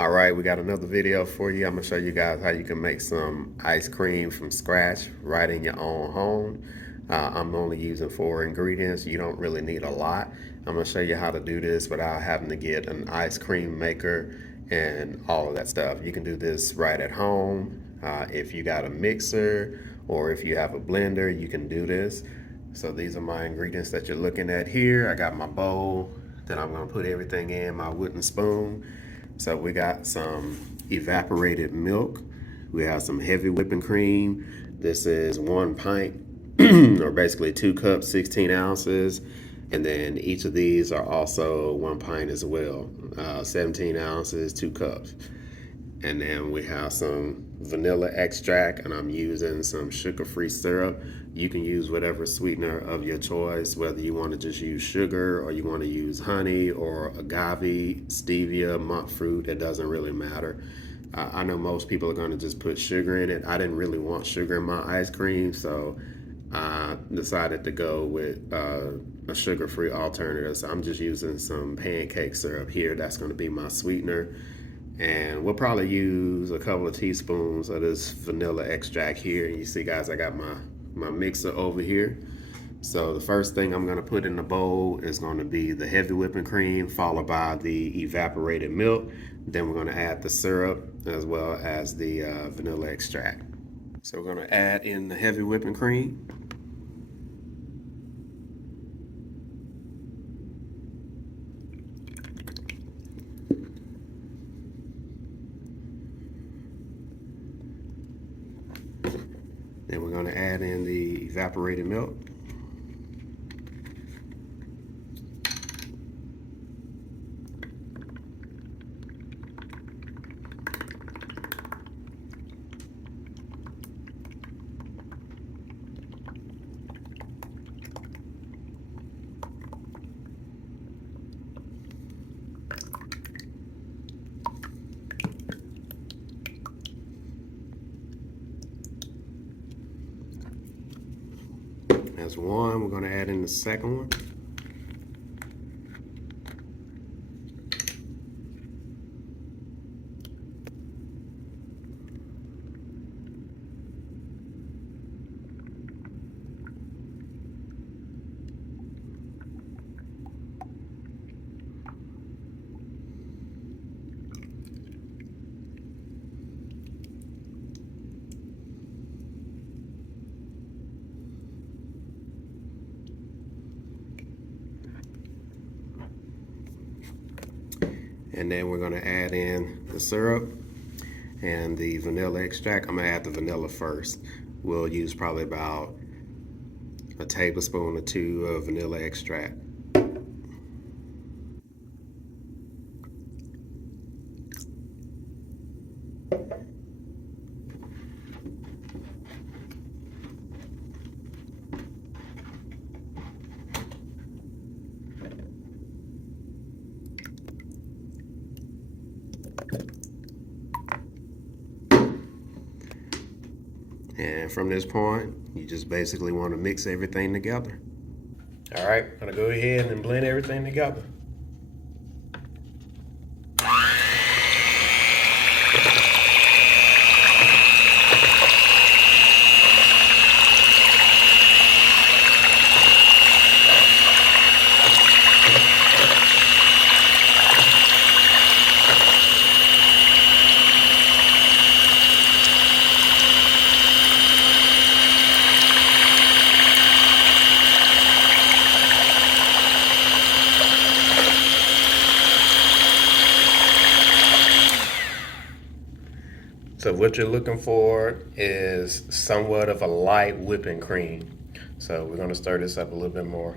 All right, we got another video for you. I'm gonna show you guys how you can make some ice cream from scratch right in your own home. I'm only using 4 ingredients. You don't really need a lot. I'm gonna show you how to do this without having to get an ice cream maker and all of that stuff. You can do this right at home. If you got a mixer or if you have a blender, you can do this. So these are my ingredients that you're looking at here. I got my bowl that I'm gonna put everything in, my wooden spoon. So we got some evaporated milk. We have some heavy whipping cream. This is 1 pint, or basically 2 cups, 16 ounces. And then each of these are also 1 pint as well, 17 ounces, 2 cups. And then we have some vanilla extract, and I'm using some sugar-free syrup. You can use whatever sweetener of your choice, whether you want to just use sugar or you want to use honey or agave, stevia, monk fruit. It doesn't really matter. I know most people are going to just put sugar in it. I didn't really want sugar in my ice cream, so I decided to go with a sugar-free alternative. So I'm just using some pancake syrup here. That's going to be my sweetener. And we'll probably use a couple of teaspoons of this vanilla extract here. And you see, guys, I got my mixer over here. So the first thing I'm gonna put in the bowl is gonna be the heavy whipping cream, followed by the evaporated milk. Then we're gonna add the syrup as well as the vanilla extract. So we're gonna add in the heavy whipping cream. Then we're going to add in the evaporated milk. That's one. We're going to add in the second one. And then we're going to add in the syrup and the vanilla extract. I'm going to add the vanilla first. We'll use probably about a tablespoon or 2 of vanilla extract. And from this point, you just basically want to mix everything together. All right, I'm gonna go ahead and blend everything together. So what you're looking for is somewhat of a light whipping cream. So we're gonna stir this up a little bit more.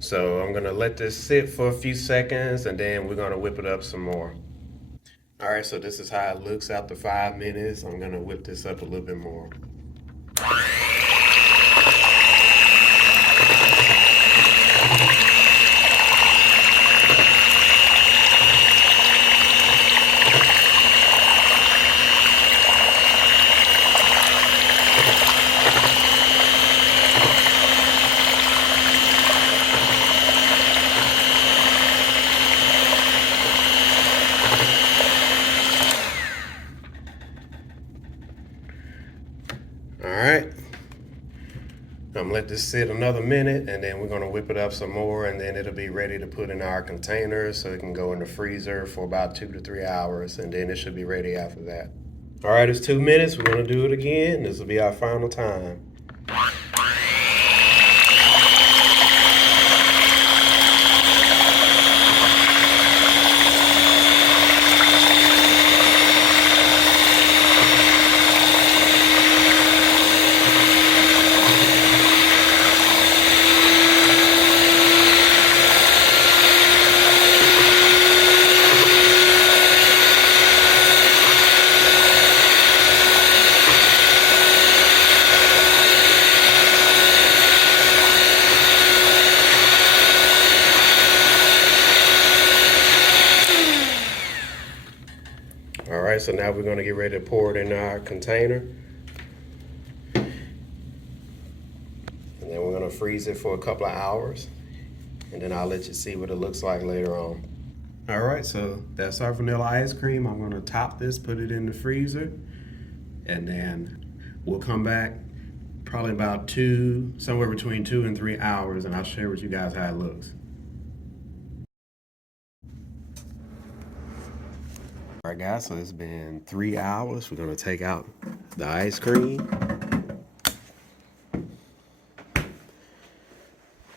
So I'm gonna let this sit for a few seconds and then we're gonna whip it up some more. All right, so this is how it looks after 5 minutes. I'm gonna whip this up a little bit more. All right, I'm gonna let this sit another minute and then we're gonna whip it up some more and then it'll be ready to put in our containers so it can go in the freezer for about 2 to 3 hours and then it should be ready after that. All right, it's 2 minutes. We're gonna do it again. This will be our final time. All right, so now we're gonna get ready to pour it in our container. And then we're gonna freeze it for a couple of hours. And then I'll let you see what it looks like later on. All right, so that's our vanilla ice cream. I'm gonna top this, put it in the freezer, and then we'll come back probably about somewhere between 2 and 3 hours, and I'll share with you guys how it looks. All right, guys, so it's been 3 hours. We're gonna take out the ice cream.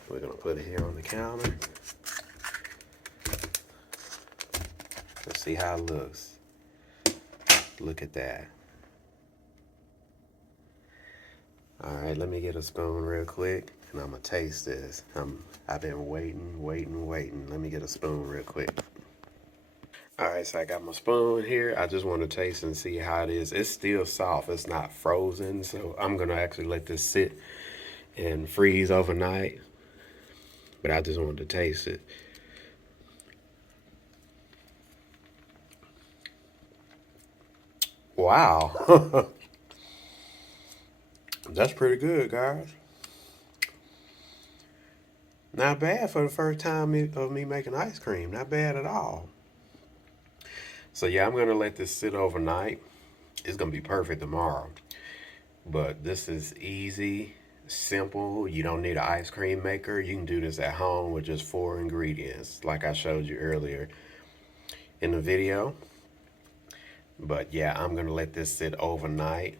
We're gonna put it here on the counter. Let's see how it looks. Look at that. All right, let me get a spoon real quick and I'm gonna taste this. I've been waiting. Let me get a spoon real quick. All right, so I got my spoon here. I just want to taste and see how it is. It's still soft, it's not frozen. So I'm gonna actually let this sit and freeze overnight. But I just wanted to taste it. Wow. That's pretty good, guys. Not bad for the first time of me making ice cream. Not bad at all. So yeah, I'm gonna let this sit overnight. It's gonna be perfect tomorrow. But this is easy, simple. You don't need an ice cream maker. You can do this at home with just 4 ingredients, like I showed you earlier in the video. But yeah, I'm gonna let this sit overnight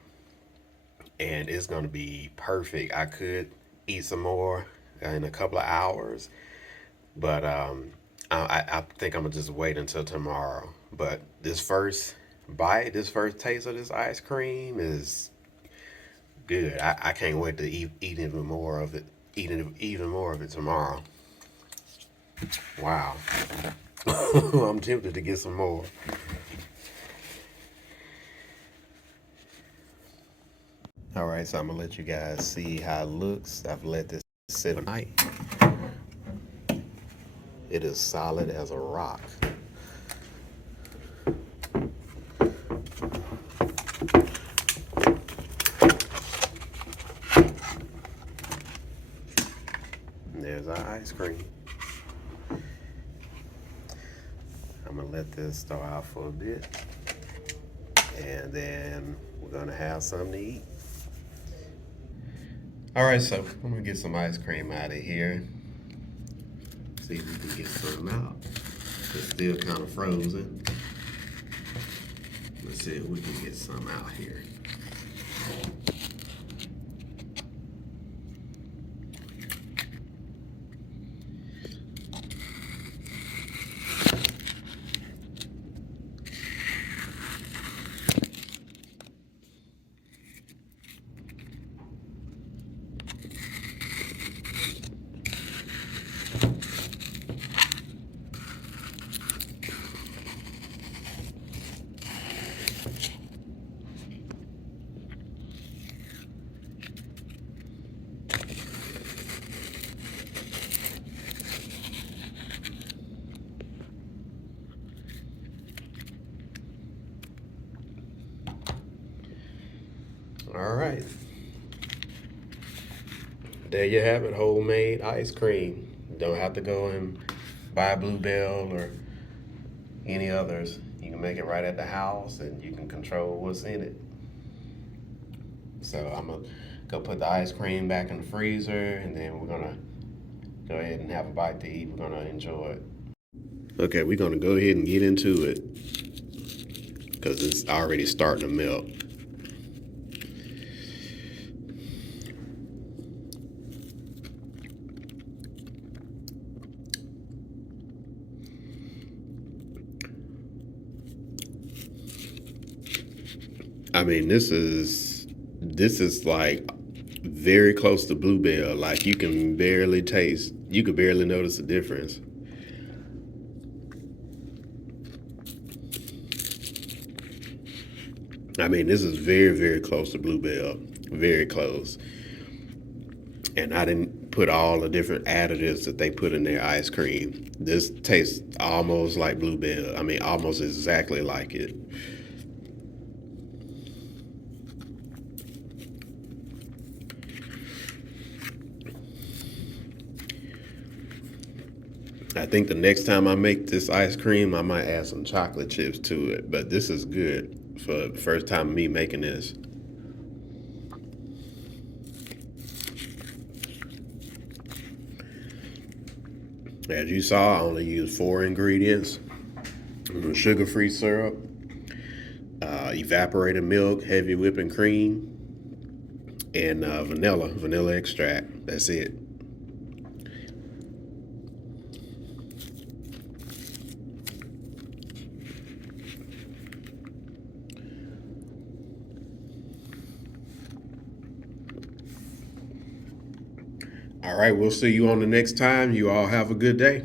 and it's gonna be perfect. I could eat some more in a couple of hours, but I think I'm gonna just wait until tomorrow. But this first bite, this first taste of this ice cream is good. I can't wait to eat even more of it. Even more of it tomorrow. Wow. I'm tempted to get some more. All right, so I'm gonna let you guys see how it looks. I've let this sit overnight. It is solid as a rock. And there's our ice cream. I'm gonna let this thaw out for a bit. And then we're gonna have something to eat. All right, so I'm gonna get some ice cream out of here. See if we can get some out. It's still kind of frozen. Let's see if we can get some out here. All right. There you have it, homemade ice cream. You don't have to go and buy Bluebell or any others. You can make it right at the house and you can control what's in it. So I'm gonna go put the ice cream back in the freezer and then we're gonna go ahead and have a bite to eat. We're gonna enjoy it. Okay, we're gonna go ahead and get into it because it's already starting to melt. I mean, this is like very close to Bluebell. Like you can barely taste, you could barely notice the difference. I mean, this is very, very close to Bluebell. Very close. And I didn't put all the different additives that they put in their ice cream. This tastes almost like Bluebell. I mean, almost exactly like it. I think the next time I make this ice cream, I might add some chocolate chips to it. But this is good for the first time me making this. As you saw, I only used 4 ingredients: sugar-free syrup, evaporated milk, heavy whipping cream, and vanilla extract. That's it. All right, we'll see you on the next time. You all have a good day.